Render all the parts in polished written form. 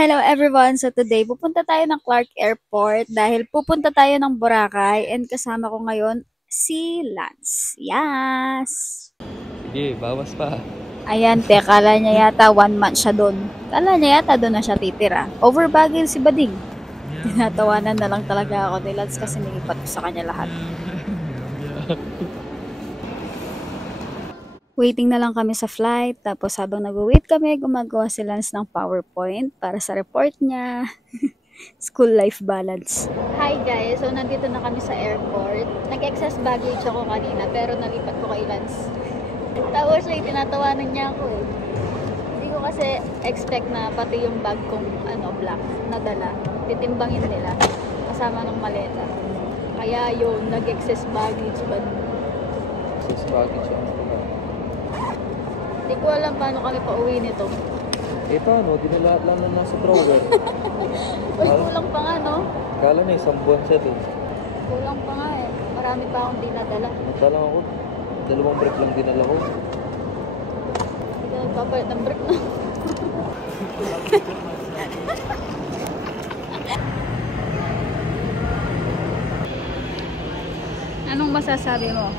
Hello everyone! So today, pupunta tayo ng Clark Airport dahil pupunta tayo ng Boracay and kasama ko ngayon si Lance. Yes! Sige, bawas pa. Ayan, te, kala niya yata 1 month siya doon. Kala niya yata doon na siya titira. Over bagay si Bading. Tinatawanan na lang talaga ako ni Lance kasi nilipat ko sa kanya lahat. Waiting na lang kami sa flight, tapos habang nag-wait kami, gumagawa si Lance ng PowerPoint para sa report niya. School life balance. Hi guys! So nandito na kami sa airport. Nag-excess baggage ako kanina pero nalipat ko kay Lance. Tapos siya, tinatawanan niya ako eh. Hindi ko kasi expect na pati yung bag kong black na dala, titimbangin nila kasama ng maleta. Kaya yun, nag-excess baggage ba? Sis baggage ako. Hindi ko alam paano kami pa-uwi nito. Eh paano? Di na lahat lang na nasa drawer. Uy, kulang pa nga no? Kala na isang buwan siya dun. Kulang pa nga eh. Marami pa akong dinadala. Punta lang ako. 2 break lang dinala ko. Hindi ka nagpapalit ng break na. Anong masasabi mo?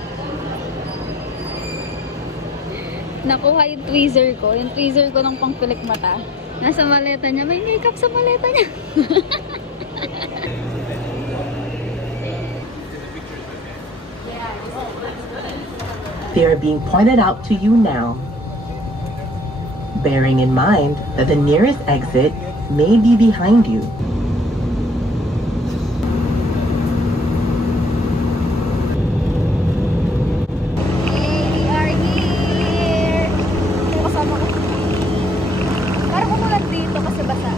Nakuha yung tweezer ko. Yung tweezer ko ng pangpilik mata. Nasa maleta niya. May makeup sa maleta niya. They are being pointed out to you now, bearing in mind that the nearest exit may be behind you. Hey, we are here! Ito kasama ko. Parang kumulat dito kasi basa.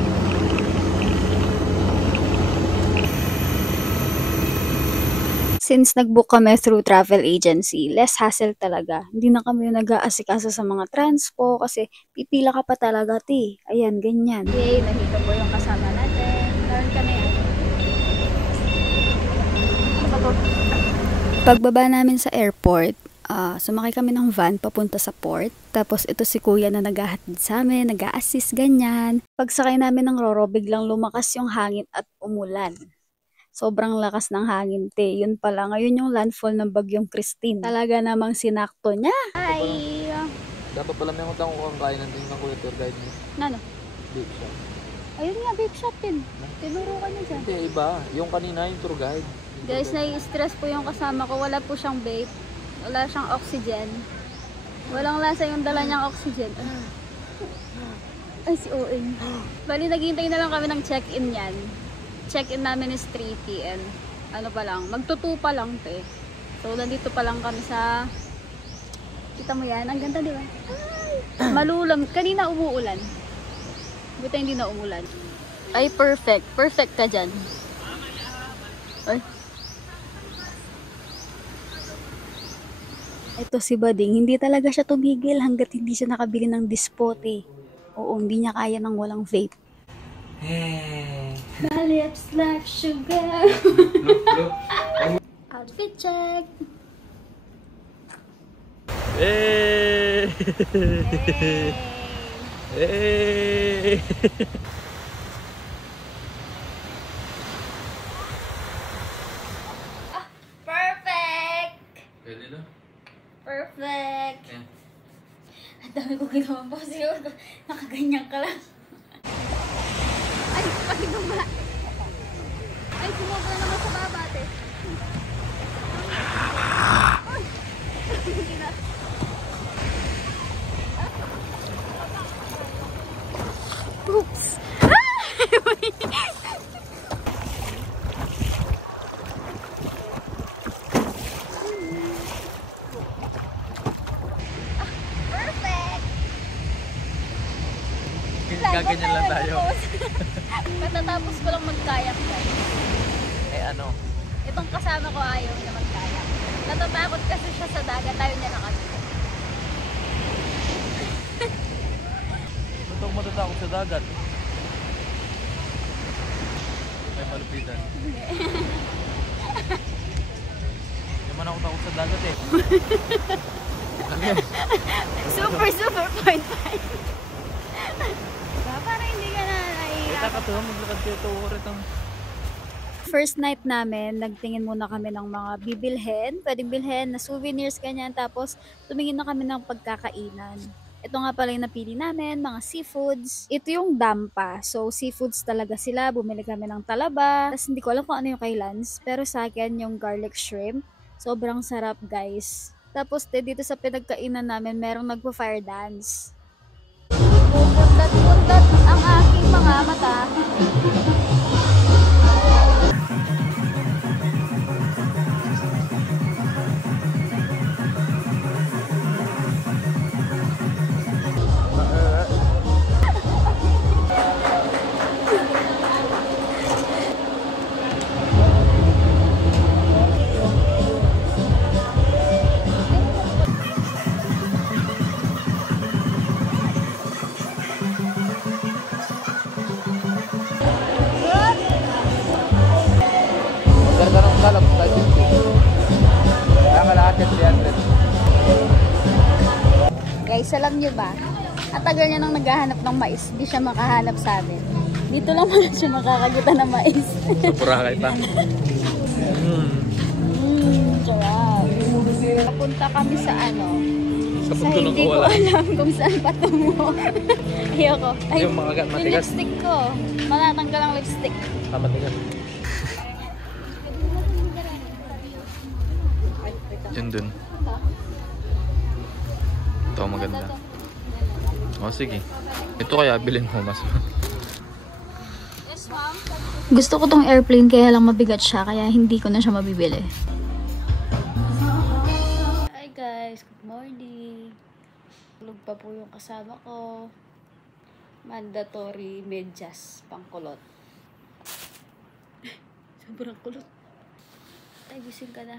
Since nag-book kami through travel agency, less hassle talaga. Hindi na kami nag-aasikaso sa mga transpo kasi pipila ka pa talaga, ti. Ayan, ganyan. Yay, nakita po yung kasama natin. Meron ka na yan. Ano ba to? Pagbaba namin sa airport, sumakay kami ng van papunta sa port. Tapos ito si kuya na naghahatid sa amin, nag-a-assist, ganyan. Pagsakay namin ng Roro, biglang lumakas yung hangin at umulan. Sobrang lakas ng hangin, te. Yun pala, ngayon yung landfall ng bagyong Christine. Talaga namang sinakto niya. Hi! Dapat pala may utang ko kung kaya natin ng kuya tour guide niya. Nano? Big shot. Ayun nga, vape shop din. Tinuro ka niya dyan. Hindi, iba. Yung kanina, yung tour guide. Guys, nai-stress po yung kasama ko. Wala po siyang vape. Wala siyang oxygen. Walang lasa yung dala niyang oxygen. Ay, si Owen. Bali, naghihintay na lang kami ng check-in yan. Check-in namin is 3 PM. Ano pa lang, magtutu pa lang, te. So, nandito pa lang kami sa... Kita mo yan? Ang ganda, di ba? Malulam. Kanina umuulan. Buta hindi na umulan. Ay, perfect. Perfect ka dyan. Ay. Ito si Bading. Hindi talaga siya tumigil hanggat hindi siya nakabili ng dispote. Oo, hindi niya kaya ng walang vape. Hey. My lips like sugar. Look. Outfit check. Hey. Hey. Perfect! Pwede na? Perfect! Yeah. Ang dami ko ginawa po. Siguro nakaganyan ka lang. Ay, pati baba. Ay, sumobra naman sa baba, ate. Ay! Hindi na. Oops! Perfect! Gaganyan lang tayo. Katatapos ko lang mag-kayak guys. Eh ano? Itong kasama ko ayaw na mag-kayak. Natatakot kasi siya sa dagat, tayo niya na kami. Ba't ako matatakot sa dagat? May malupitan. Hindi. Hindi man ako takot sa dagat eh. Ano yun? Super point 5. Parang hindi ka na nahihirapan. Nakakatuwa, maglakad kayo to rito. First night namin, nagtingin muna kami ng mga bibilhin, pwedeng bilhin na souvenirs, ganyan. Tapos, tumingin na kami ng pagkakainan. Ito nga pala yung napili namin, mga seafoods. Ito yung dampa. So, seafoods talaga sila. Bumili kami ng talaba. Tapos, hindi ko alam kung ano yung kay Lance. Pero sa akin, yung garlic shrimp. Sobrang sarap, guys. Tapos, dito sa pinagkainan namin, merong nagpo-fire dance. Pundat-pundat ang aking mga mata. Ganda ng kalap, tayo. Kaya kalahati 300. Guys, alam nyo ba? At tagal niya nang naghahanap ng mais, hindi siya makahanap sa amin. Dito lang pala siya makakaguta ng mais. Sa Boracay pa. Sarap. Papunta kami sa ano? Sa Sa punto ng hindi ko kawalan. alam kung saan patungo. Ayoko. Ay, Yung makagat yung matigas. lipstick ko. Matatanggal ang lipstick. Matigas. Yun dun. Ito maganda. O sige. Ito kaya bilhin mo mas. Yes, ma'am. Gusto ko tong airplane kaya lang mabigat siya kaya hindi ko na siya mabibili. Hi guys, good morning. Tulog pa po yung kasama ko. Mandatory medyas pangkulot. Sobrang kulot. Ay, gising ka na.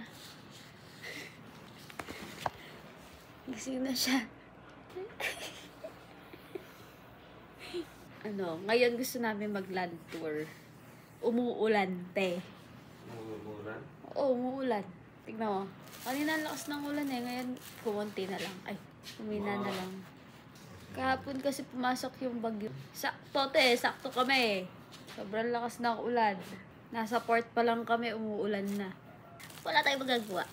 Gising na siya. Ngayon gusto namin mag-land tour. Umuulan, te. Umuulan? Oo, umuulan. Tignan mo. Kanina ang lakas ng ulan eh. Ngayon, kumunti na lang. Ay, kumina na lang. Kahapon kasi pumasok yung bagyo. Sakto, te. Sakto kami. Sobrang lakas ng ulan. Nasa port pa lang kami, umuulan na. Wala tayong magagawa.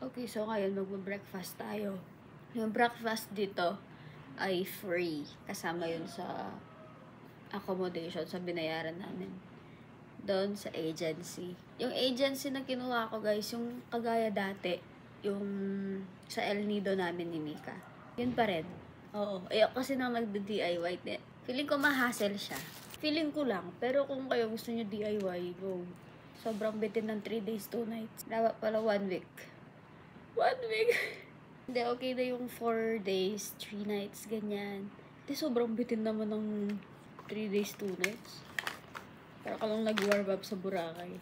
Okay, so ngayon mag-breakfast tayo. Yung breakfast dito ay free. Kasama yun sa accommodation, sa binayaran namin. Doon sa agency. Yung agency na kinuha ko guys, yung kagaya dati, yung sa El Nido namin ni Mika. Yun pa rin. Oo. Kasi nang nagda-DIY, feeling ko ma-hassle siya. Feeling ko lang. Pero kung kayo gusto nyo DIY, go. Sobrang bitin ng 3 days, 2 nights. Dapat pala 1 week. 1 week? Hindi, okay na yung 4 days, 3 nights, ganyan. Hindi, sobrang bitin naman ng 3 days, 2 nights. Para ka lang nag-warm up sa Boracay.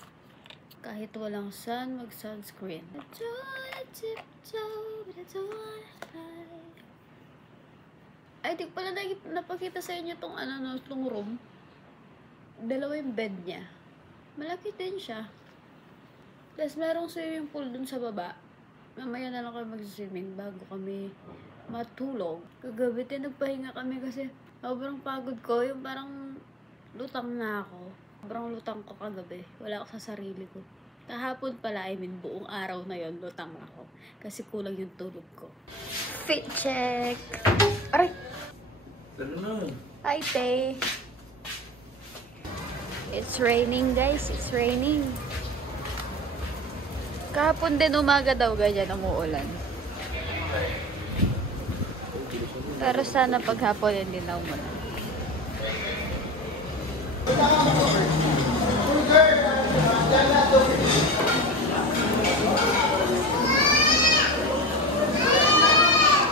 Kahit walang sun, mag-sunscreen. Ay, di pala napakita sa inyo tong tong room. Dalawa yung bed niya. Malaki din siya. Tapos merong swimming pool dun sa baba. Mamaya na lang kami mag-swimming bago kami matulog. Kagabi nagpahinga kami kasi sobrang pagod ko. Yung parang lutang na ako. Sobrang lutang ko kagabi. Wala ako sa sarili ko. Kahapon pala, buong araw na yon lutang ako. Kasi kulang yung tulog ko. Fit check! Aray! Hi, Tay! It's raining, guys. It's raining. Kahapon din umaga daw ganyan umuulan. Pero sana paghapon hindi na umulan.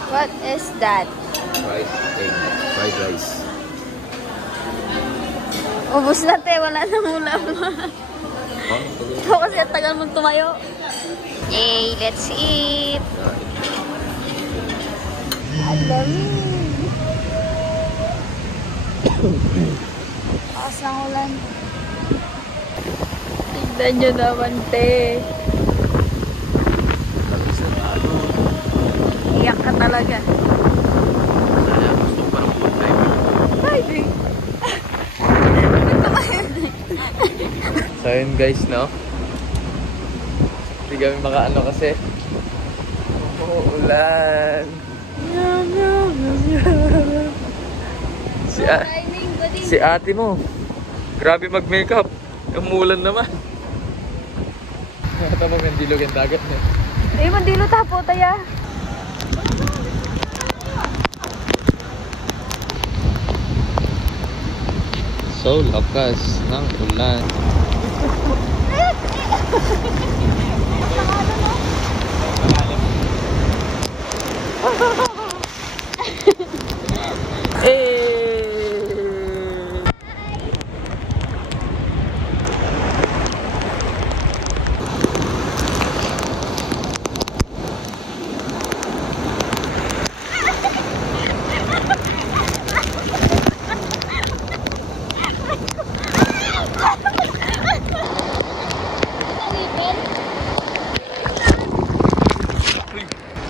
What is that? Fried egg. Fried rice. Ubus na te, wala nang ulam. Ikaw kasi at tagal mong tumayo. Yay, let's eat! Ang dami. Akas ng ulan. Tignan nyo naman, te. Iyak ka talaga. Gusto ko parang food time. Ay, So yun guys, no? Hindi kami makaano kasi ulan. Si ate mo, grabe mag-makeup. Umulan naman. Ito mo yung dilog yung dagat niya. Eh, mandilo tapo taya. So, lakas ng ulan.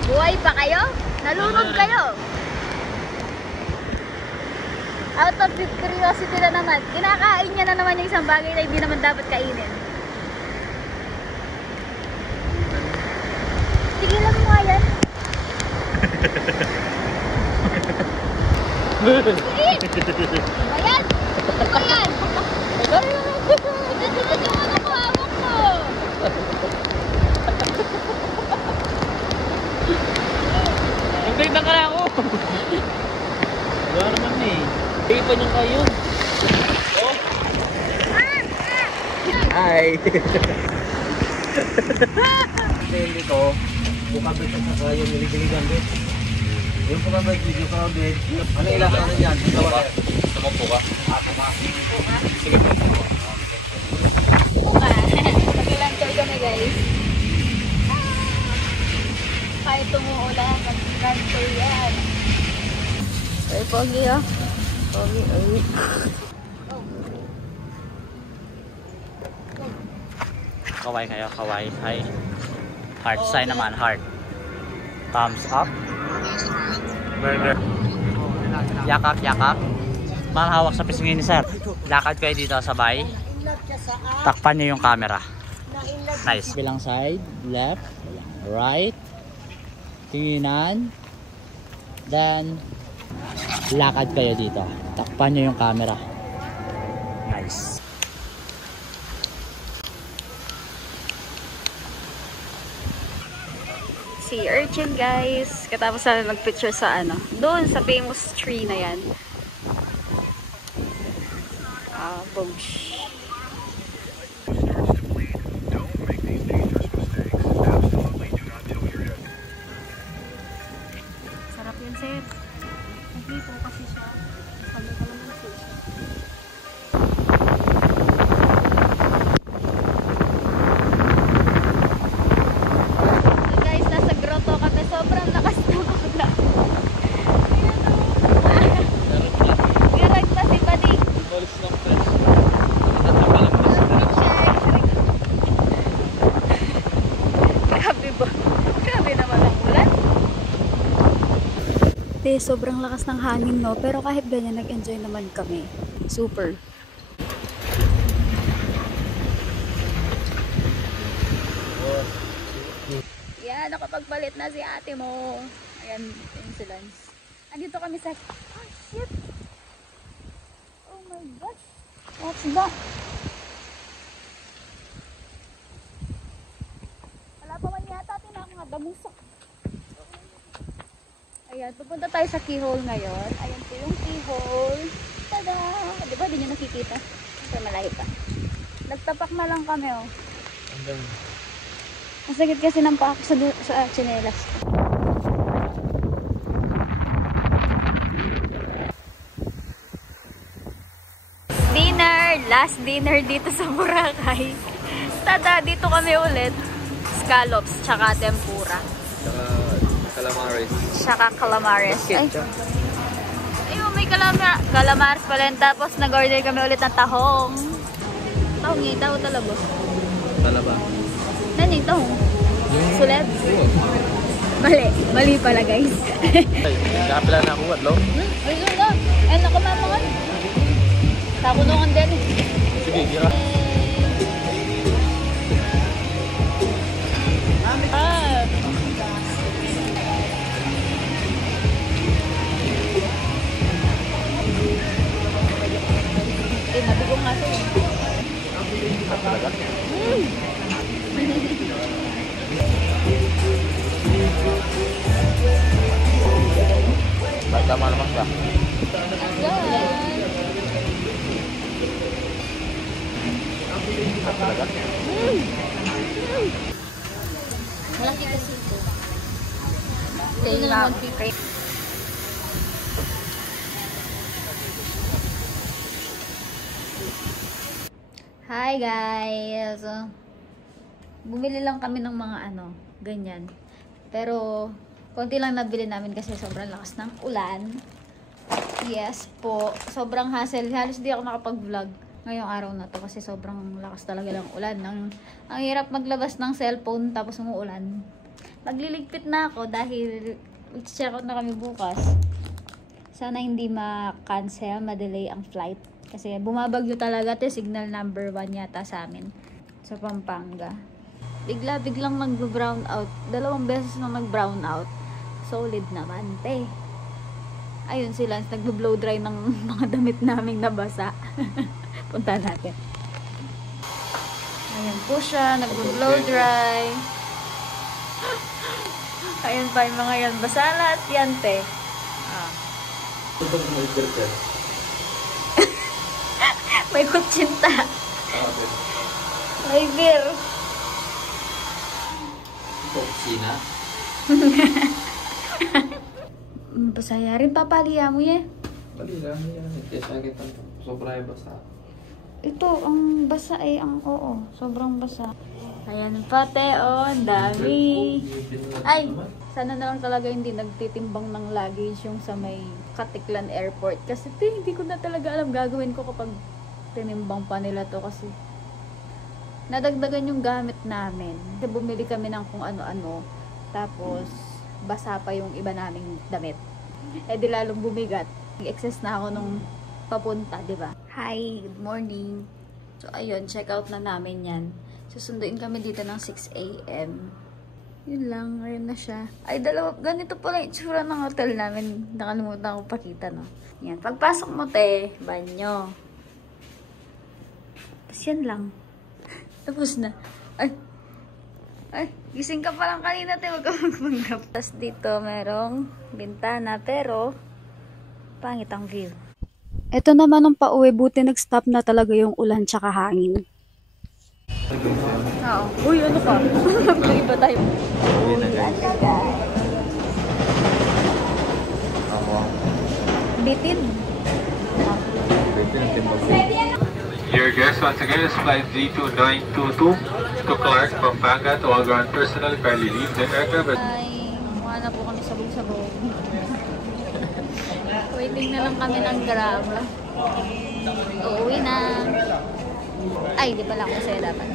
Buhay pa kayo? Nalunod kayo? Out of curiosity na naman, kinakain niya na naman yung isang bagay na hindi naman dapat kainin. Tigilan mo nga yan. Sige! Ayan! Ayan! Pinatulad yung ano ko, hawak ko! Hintay na ka na ako! Wala naman eh. Hindi pa niyo kayo. Oh! Hi! Hindi ko, bukabit at saka yung niligiligan din. Yung bukabit, video crowded. Ano ilang ka na dyan? Tumampo ka? Sige. Mag-luncher kami guys. Kahit tumuulan, mag-luncher yan. Ay, pogi ah. Pogi, ay. Kaway kayo, kaway. Hi. Heart sign naman, heart. Thumbs up. Burger. Yakap, yakap. Manghawak sa pisngi ni sir. Lakad kayo dito sabay. Takpan niyo yung camera. Nice. Bilang side, left, right. Tinginan. Then, lakad kayo dito. Takpan niyo yung camera. Nice. Sea urchin guys. Katapos namin mag-picture sa ano. Doon sa famous tree na yan. Boosh. Sarap yun sir. Nagdito kasi siya. Sabi ka naman na fish. So guys, nasa grotto kami. Sobrang lakas ng ulan. Garag na si Buddy. Bolis ng fresh. Grabe ba? Grabe naman ang ulan. Sobrang lakas ng hangin no, pero kahit ganyan nag-enjoy naman kami. Super. Yan, nakapagpalit na si ate mo. Ayan, insulance. Andito kami sa... Oh, shit! Oh my gosh! What's that? Wala pa man yata, tinakadamusak. Ayan, pupunta tayo sa keyhole ngayon. Ayan po yung keyhole. Tada! Di ba, di nyo nakikita? Kasi malayo pa. Nagtapak na lang kami, oh. Masakit kasi ng paa ko sa tsinelas ko. Dinner! Last dinner dito sa Boracay. Tada! Dito kami ulit. Scallops, tsaka tempura. Calamares. Tsaka calamares. Ay. Ayun, may calamares pala yun. Tapos nag-order kami ulit ng tahong. Tahong yun, tahong talabos. Talaba. Nan yung tahong? Suleb? Mali pala guys. Nakapila na ako, lo? Ayun na. Ay, nakamama ka. Takunungan din. Sige, gira. Talaga? Ba't tama naman siya? Talaga? Malaki kasi ito. Okay, ma'am. Hi guys! So, bumili lang kami ng mga ganyan. Pero, konti lang nabili namin kasi sobrang lakas ng ulan. Yes po, sobrang hassle. Halos di ako nakapag-vlog ngayong araw na to kasi sobrang lakas talaga ng ulan. Ang hirap maglabas ng cellphone tapos umuulan. Magliligpit na ako dahil check out na kami bukas. Sana hindi ma-cancel, ma-delay ang flight. Kasi bumabagyo talaga, signal number 1 yata sa amin sa Pampanga. Biglang nag-brown out. 2 beses na nag-brown out. Solid naman, te. Ayun sila, nag-blow dry ng mga damit naming nabasa. Punta natin. Ayun po siya, nag-blow dry. Ayun pa yung mga yan. Basa lahat yan, te. May kutsinta. May beer. Kusina? Pasaya rin papaliya mo yan. Bali lang yan. Kaya kita sobra yung basa. Ito, ang basa oo, sobrang basa. Ayan pate, ang dami. Ay, sana na lang talaga hindi nagtitimbang ng luggage yung sa may Katiklan Airport. Kasi hindi ko na talaga alam gagawin ko kapag tinimbang pa nila to kasi nadagdagan yung gamit namin. Kasi bumili kami ng kung ano-ano. Tapos, basa pa yung iba naming damit. Di lalong bumigat. Excess na ako nung papunta, di ba? Hi, good morning. So, ayun, check out na namin yan. Susunduin kami dito ng 6 AM. Yun lang, ngayon na siya. Ay, ganito pala yung itsura ng hotel namin. Nakalimutan ko pakita, no? Yan, pagpasok mo, te, banyo. Tapos yan lang. Tapos na. Ay, gising ka pa lang kanina, te. Huwag ka magpanggap. Tapos dito, merong bintana, pero pangit ang view. Ito naman nung pauwi, buti nag-stop na talaga yung ulan tsaka hangin. Oo. Uy, ano pa? Iba tayo. Uy, bitid. Dear guests, once again, it's flight Z2922 to Clark, Pampanga to all ground personnel kindly leave the aircraft. Ay, mukha na po kami sabog-sabog. Waiting na lang kami ng Grab. Uuwi na. Ay, di pala ako sa'yo dapat.